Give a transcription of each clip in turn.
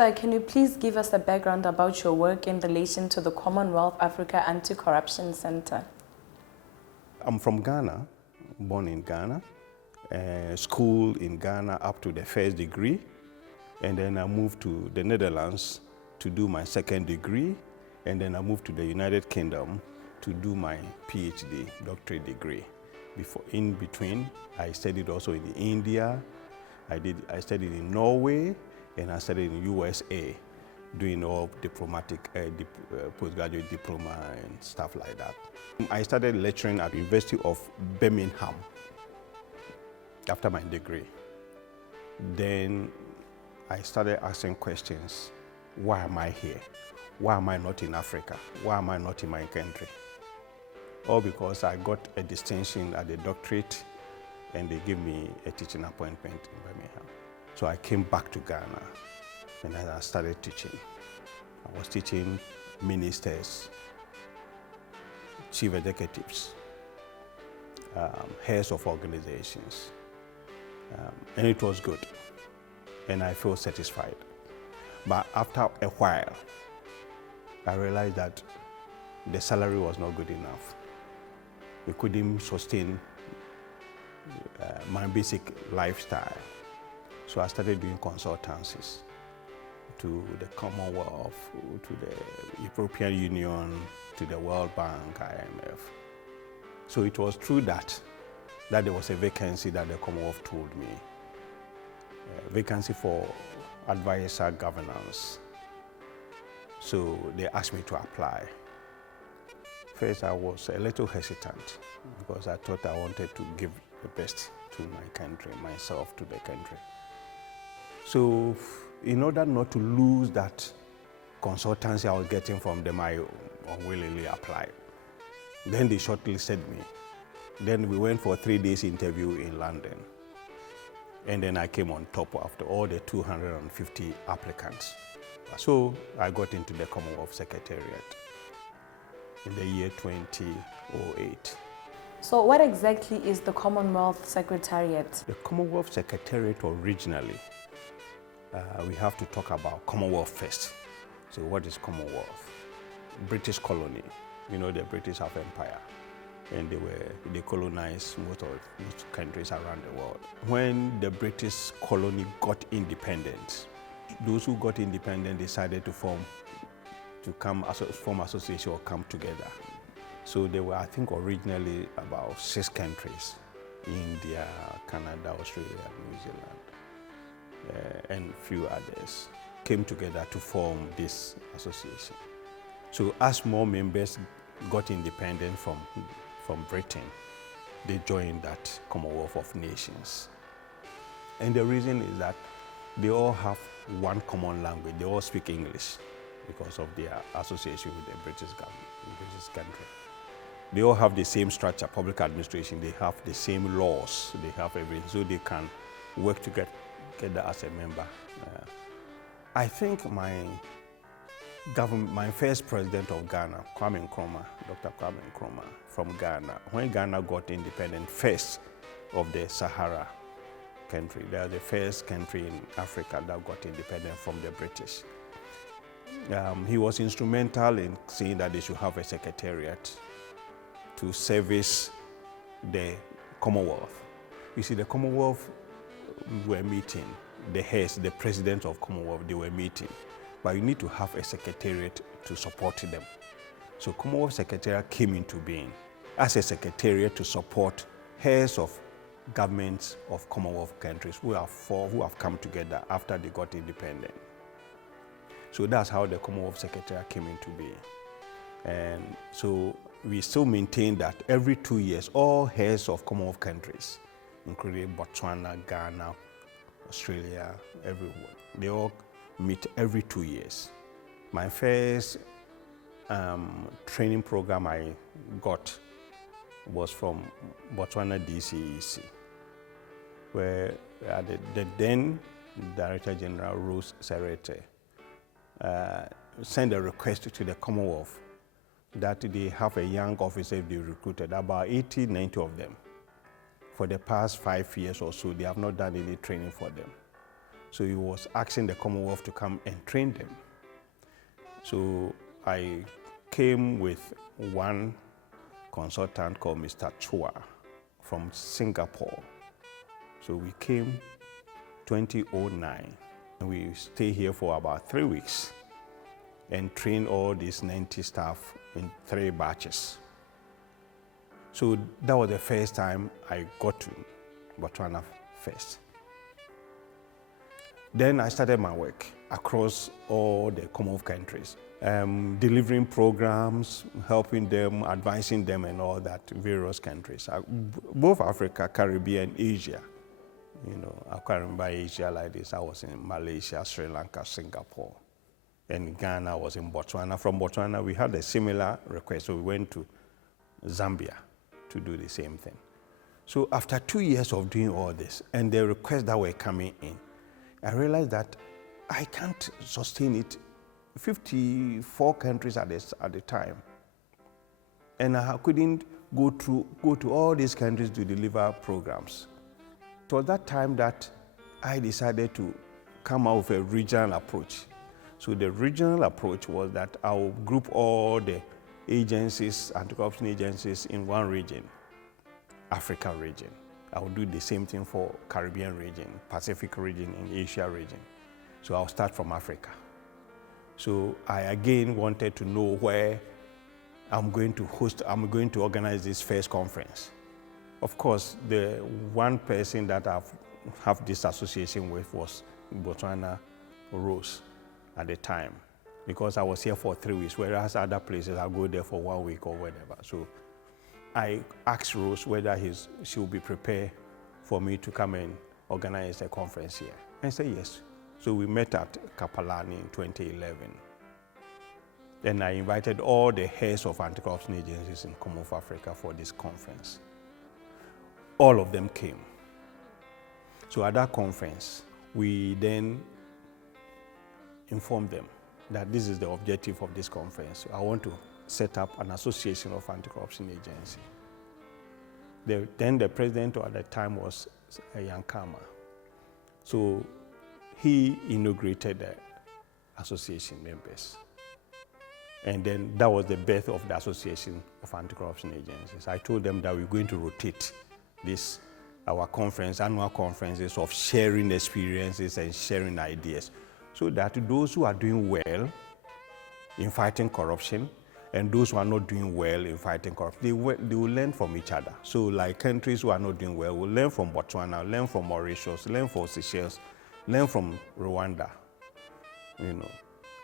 Sir, can you please give us a background about your work in relation to the Commonwealth Africa Anti-Corruption Center? I'm from Ghana, born in Ghana, school in Ghana up to the first degree, and then I moved to the Netherlands to do my second degree, and then I moved to the United Kingdom to do my PhD, doctorate degree. In between, I studied also in India, I studied in Norway, and I studied in USA, doing all diplomatic, postgraduate diploma and stuff like that. I started lecturing at the University of Birmingham after my degree. Then I started asking questions. Why am I here? Why am I not in Africa? Why am I not in my country? All because I got a distinction at the doctorate and they gave me a teaching appointment in Birmingham. So I came back to Ghana and then I started teaching. I was teaching ministers, chief executives, heads of organizations, and it was good, and I feel satisfied. But after a while, I realized that the salary was not good enough. We couldn't sustain my basic lifestyle. So I started doing consultancies to the Commonwealth, to the European Union, to the World Bank, IMF. So it was through that there was a vacancy that the Commonwealth told me, a vacancy for advisor governance. So they asked me to apply. First, I was a little hesitant because I thought I wanted to give the best to my country, myself to the country. So in order not to lose that consultancy I was getting from them, I unwillingly applied. Then they shortlisted me. Then we went for a 3 days interview in London. And then I came on top after all the 250 applicants. So I got into the Commonwealth Secretariat in the year 2008. So what exactly is the Commonwealth Secretariat? The Commonwealth Secretariat originally, we have to talk about Commonwealth first. So what is Commonwealth? British colony. You know, the British have empire, and they colonized most countries around the world. When the British colony got independent, those who got independent decided to form association or come together. So there were, I think, originally about 6 countries: India, Canada, Australia, New Zealand, and a few others came together to form this association. So as more members got independent from Britain, they joined that Commonwealth of Nations. And the reason is that they all have one common language. They all speak English because of their association with the British government, the British country. They all have the same structure, public administration. They have the same laws. They have everything, so they can work together as a member. I think my first president of Ghana, Dr. Kwame Nkrumah from Ghana, when Ghana got independent first of the Sahara country, they are the first country in Africa that got independent from the British. He was instrumental in saying that they should have a secretariat to service the Commonwealth. You see, the Commonwealth were meeting, the heads, the presidents of Commonwealth, they were meeting. But you need to have a secretariat to support them. So Commonwealth Secretariat came into being as a secretariat to support heads of governments of Commonwealth countries who have come together after they got independent. So that's how the Commonwealth Secretariat came into being. And so we still maintain that every 2 years, all heads of Commonwealth countries, including Botswana, Ghana, Australia, everyone, they all meet every 2 years. My first training program I got was from Botswana DCEC, where the then Director General Rose Serete sent a request to the Commonwealth that they have a young officer they recruited, about 80, 90 of them. For the past 5 years or so, they have not done any training for them. So he was asking the Commonwealth to come and train them. So I came with one consultant called Mr. Chua from Singapore. So we came 2009, and we stayed here for about 3 weeks and trained all these 90 staff in 3 batches. So that was the first time I got to Botswana first. Then I started my work across all the Commonwealth countries, delivering programs, helping them, advising them and all that, various countries, both Africa, Caribbean, Asia. You know, I can't remember Asia like this. I was in Malaysia, Sri Lanka, Singapore, and Ghana. I was in Botswana. From Botswana, we had a similar request, so we went to Zambia to do the same thing. So after 2 years of doing all this, and the requests that were coming in, I realized that I can't sustain it. 54 countries at the time. And I couldn't go to all these countries to deliver programs. It was that time that I decided to come out with a regional approach. So the regional approach was that I will group all the agencies, anti-corruption agencies in one region, Africa region. I will do the same thing for Caribbean region, Pacific region, and Asia region. So I'll start from Africa. So I again wanted to know where I'm going to organize this first conference. Of course, the one person that I have this association with was Botswana Rose at the time, because I was here for 3 weeks, whereas other places I'll go there for 1 week or whatever. So I asked Rose whether she would be prepared for me to come and organize a conference here. And said yes. So we met at Kapalani in 2011. Then I invited all the heads of anti-corruption agencies in Commonwealth Africa for this conference. All of them came. So at that conference, we then informed them that this is the objective of this conference. I want to set up an association of anti-corruption agencies. Then the president at the time was Yankama. So he inaugurated the association members. And then that was the birth of the Association of Anti-Corruption Agencies. I told them that we're going to rotate our annual conferences of sharing experiences and sharing ideas, so that those who are doing well in fighting corruption and those who are not doing well in fighting corruption, they will learn from each other. So like countries who are not doing well will learn from Botswana, learn from Mauritius, learn from Seychelles, learn from Rwanda,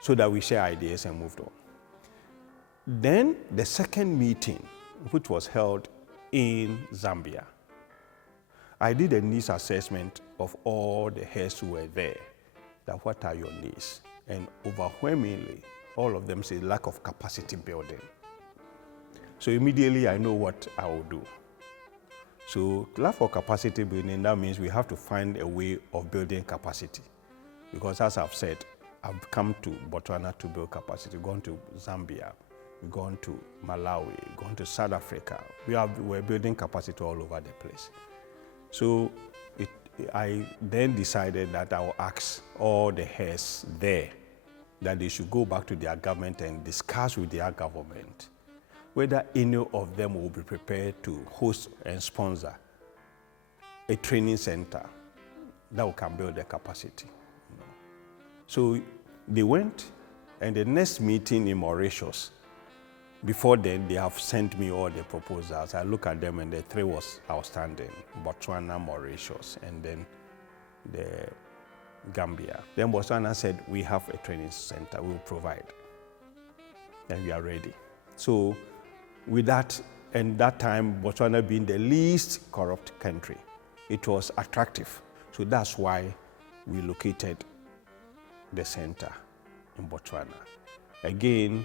so that we share ideas and move on. Then the second meeting, which was held in Zambia, I did a needs assessment of all the heads who were there, that what are your needs? And overwhelmingly, all of them say lack of capacity building. So immediately I know what I will do. So lack of capacity building, that means we have to find a way of building capacity. Because as I've said, I've come to Botswana to build capacity, gone to Zambia, gone to Malawi, gone to South Africa. We're building capacity all over the place. So I then decided that I will ask all the heads there that they should go back to their government and discuss with their government whether any of them will be prepared to host and sponsor a training center that can build their capacity. So they went, and the next meeting in Mauritius, before then, they have sent me all the proposals. I look at them, and the 3 was outstanding: Botswana, Mauritius, and then the Gambia. Then Botswana said, we have a training center, we will provide, and we are ready. So with that, and that time, Botswana being the least corrupt country, it was attractive. So that's why we located the center in Botswana. Again,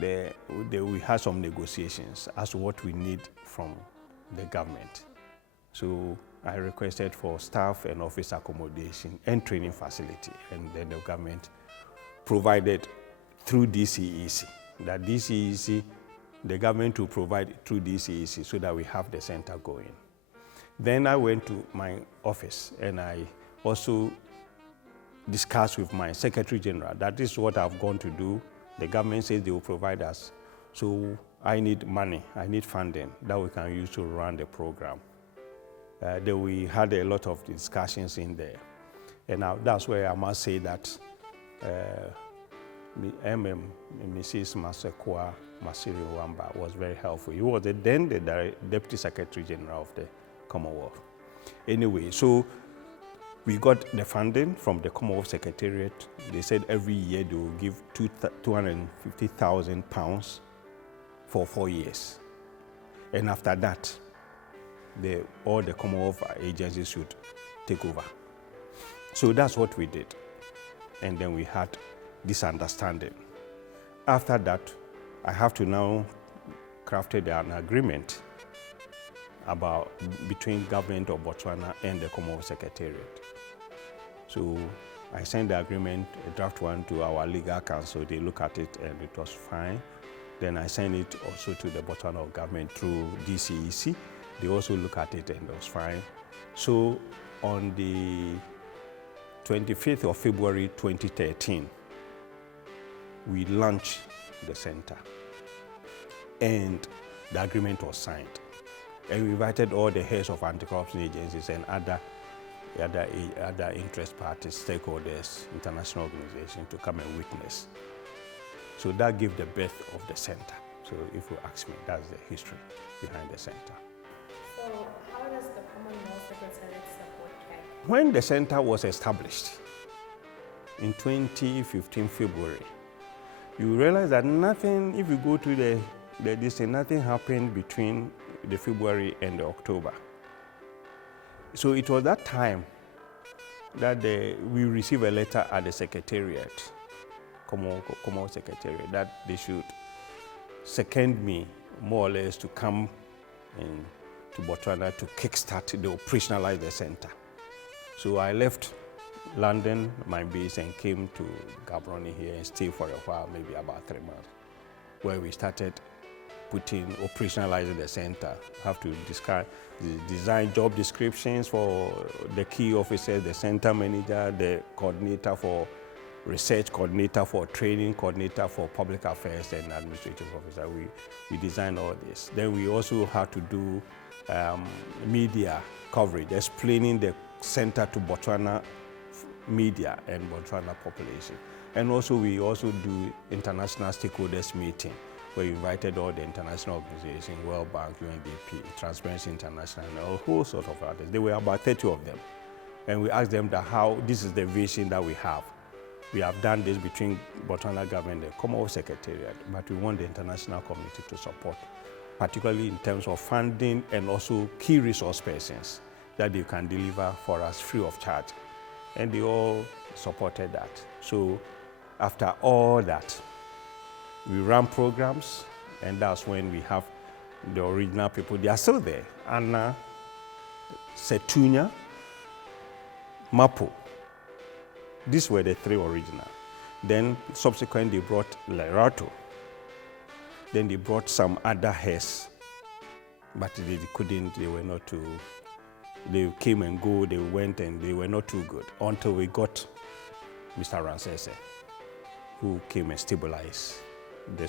we had some negotiations as to what we need from the government. So I requested for staff and office accommodation and training facility, and then the government provided through DCEC. That DCEC, the government will provide through DCEC so that we have the center going. Then I went to my office, and I also discuss with my Secretary General that this is what I've gone to do. The government says they will provide us. So I need money, I need funding that we can use to run the program. Then we had a lot of discussions in there. And now that's where I must say that Mrs. Masekwa Masiri Wamba was very helpful. He was then the Deputy Secretary General of the Commonwealth. Anyway, so we got the funding from the Commonwealth Secretariat. They said every year they will give £250,000 for 4 years. And after that, all the Commonwealth agencies should take over. So that's what we did. And then we had this understanding. After that, I have to now craft an agreement between government of Botswana and the Commonwealth Secretariat. So I sent the agreement, a draft one, to our legal counsel. They look at it and it was fine. Then I sent it also to the Botswana government through DCEC. They also look at it and it was fine. So on the 25th of February 2013, we launched the center. And the agreement was signed. And we invited all the heads of anti-corruption agencies and other interest parties, stakeholders, international organizations to come and witness. So that gave the birth of the center. So if you ask me, that's the history behind the center. So how does the Commonwealth Secretariat support CAG? When the center was established in 2015 February, you realize that nothing, if you go to nothing happened between the February and the October. So it was that time that we received a letter at the Secretariat, Commonwealth Secretariat, that they should second me more or less to come to Botswana to kickstart, to operationalize the center. So I left London, my base, and came to Gaborone here and stayed for a while, maybe about 3 months, where we started operationalizing the center. Have to design job descriptions for the key officers, the center manager, the coordinator for research, coordinator for training, coordinator for public affairs and administrative officer. We designed all this. Then we also had to do media coverage, explaining the center to Botswana media and Botswana population. And also we also do international stakeholders meeting, where we invited all the international organizations, World Bank, UNDP, Transparency International, and a whole sort of others. There were about 30 of them. And we asked them how this is the vision that we have. We have done this between Botswana government and the Commonwealth Secretariat, but we want the international community to support, particularly in terms of funding and also key resource persons that they can deliver for us free of charge. And they all supported that. So after all that, we ran programs, and that's when we have the original people. They are still there. Anna, Setunya, Mapo. These were the 3 original. Then subsequently they brought Lerato. Then they brought some other heads, but they couldn't, they were not too, they came and go, they went and they were not too good until we got Mr. Ransese, who came and stabilized the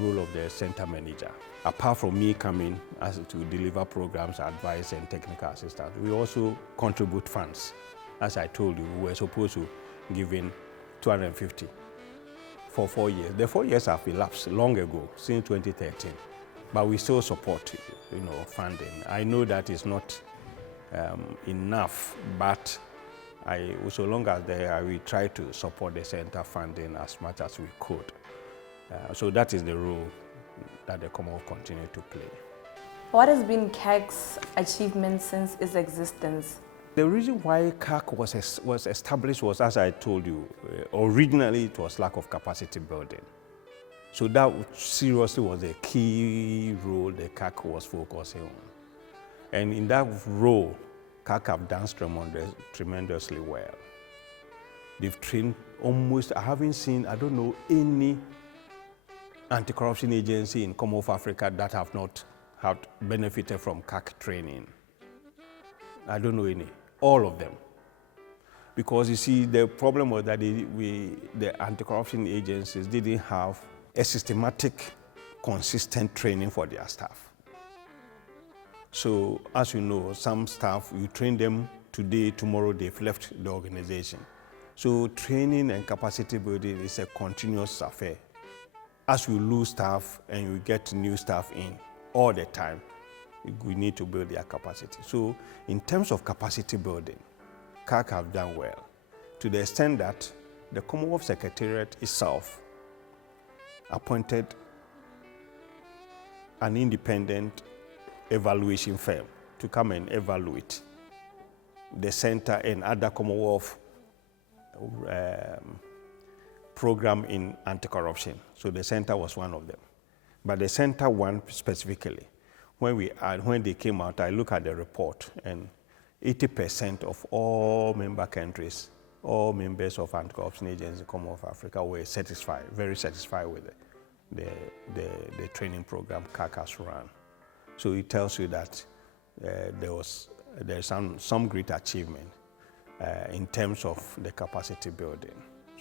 role of the center manager. Apart from me coming to deliver programs, advice, and technical assistance, we also contribute funds. As I told you, we were supposed to give in 250 for 4 years. The 4 years have elapsed long ago, since 2013, but we still support, funding. I know that is not enough, but so long as we try to support the center funding as much as we could. So that is the role that the Commonwealth continued to play. What has been CAG's achievement since its existence? The reason why CAG was established was, as I told you, originally it was lack of capacity building. So that seriously was a key role the CAG was focusing on. And in that role, CAG have done tremendously well. They've trained almost, I haven't seen, I don't know any anti-corruption agency in Commonwealth Africa that have not benefited from CAG training. I don't know any, all of them. Because you see, the problem was that the anti-corruption agencies didn't have a systematic, consistent training for their staff. So, as you know, some staff, you train them today, tomorrow they've left the organization. So training and capacity building is a continuous affair. As we lose staff and we get new staff in all the time, we need to build their capacity. So in terms of capacity building, CAC have done well, to the extent that the Commonwealth Secretariat itself appointed an independent evaluation firm to come and evaluate the center and other Commonwealth program in anti-corruption. So the center was one of them. But the center one specifically, when they came out, I look at the report, and 80% of all member countries, all members of anti-corruption agencies in Commonwealth of Africa were satisfied, very satisfied with the training program CAC has run. So it tells you that there's some great achievement in terms of the capacity building.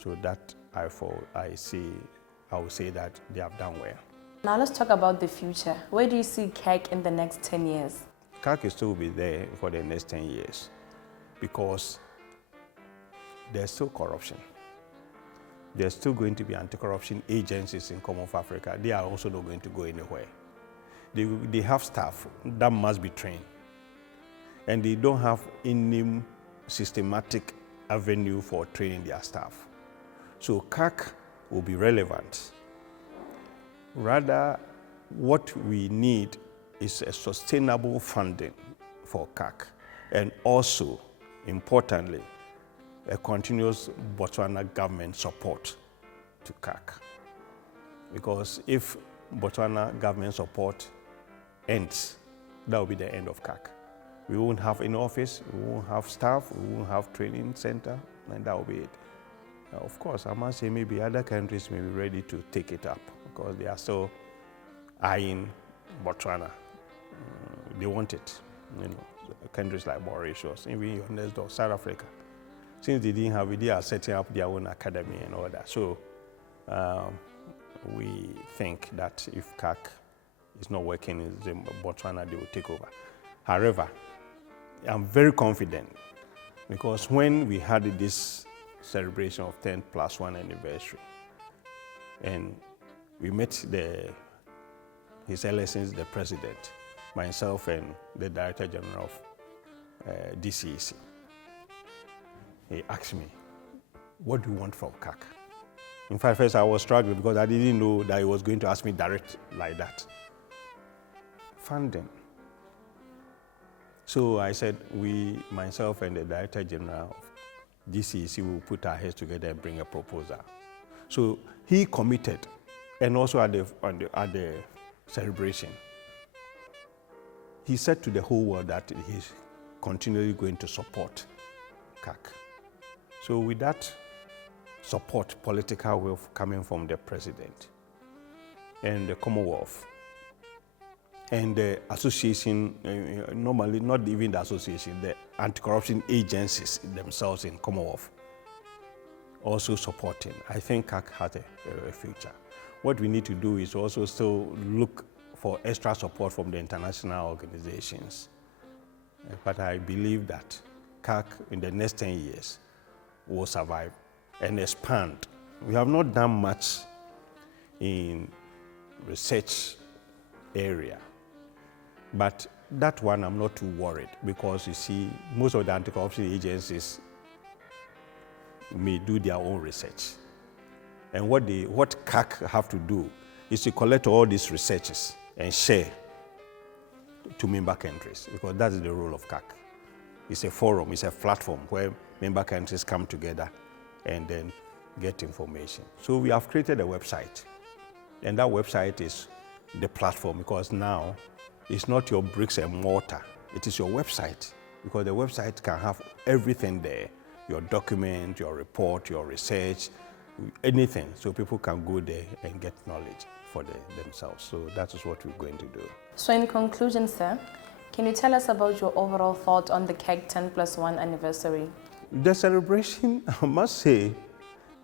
So that I would say that they have done well. Now let's talk about the future. Where do you see CAC in the next 10 years? CAC will still be there for the next 10 years because there's still corruption. There's still going to be anti-corruption agencies in Commonwealth of Africa. They are also not going to go anywhere. They have staff that must be trained, and they don't have any systematic avenue for training their staff. So CAC will be relevant. Rather, what we need is a sustainable funding for CAC, and also, importantly, a continuous Botswana government support to CAC. Because if Botswana government support ends, that will be the end of CAC. We won't have an office, we won't have staff, we won't have training center, and that will be it. Of course, I must say maybe other countries may be ready to take it up because they are still eyeing Botswana. They want it, countries like Mauritius, even your next door, South Africa. Since they didn't have it, they are setting up their own academy and all that. So we think that if CAC is not working in Botswana, they will take over. However, I'm very confident because when we had this celebration of 10+1 anniversary, and we met His Excellency the President, myself and the Director General of DCEC. He asked me, what do you want from CAC? In fact, first I was struggling because I didn't know that he was going to ask me direct like that. Funding. So I said, myself and the Director General of DCEC will put our heads together and bring a proposal. So he committed, and also at the celebration, he said to the whole world that he's continually going to support CAC. So with that support, political will coming from the President and the Commonwealth and the association, normally not even the association, the anti-corruption agencies themselves in Commonwealth also supporting, I think CAC has a future. What we need to do is also still look for extra support from the international organizations. But I believe that CAC in the next 10 years will survive and expand. We have not done much in research area, but that one I'm not too worried because you see, most of the anti-corruption agencies may do their own research. And what CAC have to do is to collect all these researches and share to member countries, because that is the role of CAC. It's a forum, it's a platform where member countries come together and then get information. So we have created a website, and that website is the platform, because now it's not your bricks and mortar, it is your website, because the website can have everything there, your document, your report, your research, anything, so people can go there and get knowledge for themselves. So that is what we're going to do. So in conclusion, sir, can you tell us about your overall thought on the CAC 10+1 anniversary? The celebration, I must say,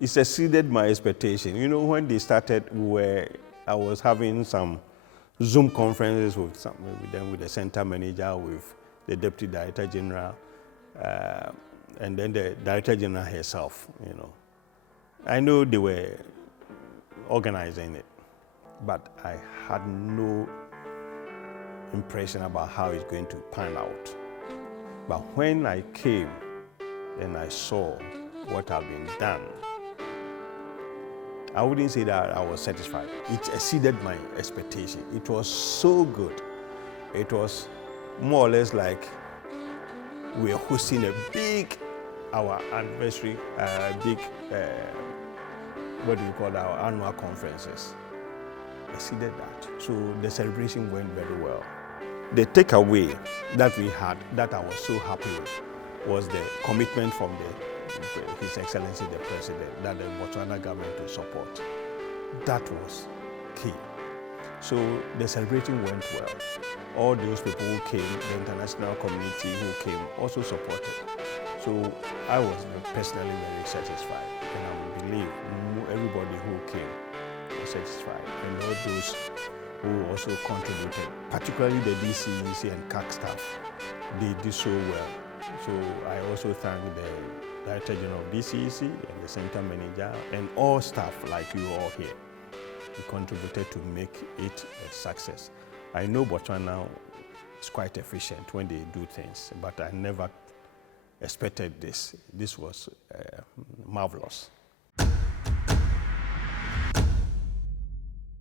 it exceeded my expectation. You know, when they started, I was having some Zoom conferences with them, with the center manager, with the deputy director general, and then the director general herself. You know, I know they were organizing it, but I had no impression about how it's going to pan out. But when I came and I saw what had been done, I wouldn't say that I was satisfied. It exceeded my expectation. It was so good. It was more or less like we are hosting our anniversary, what do you call our annual conferences. Exceeded that. So the celebration went very well. The takeaway that we had, that I was so happy with, was the commitment from His Excellency the President, that the Botswana government will support. That was key. So the celebration went well. All those people who came, the international community who came, also supported. So I was personally very satisfied, and I believe everybody who came was satisfied, and all those who also contributed, particularly the DCEC and CAC staff, they did so well. So I also thank the Director General of DCEC and the Center Manager and all staff like you all here. They contributed to make it a success. I know Botswana is quite efficient when they do things, but I never expected this. This was marvelous.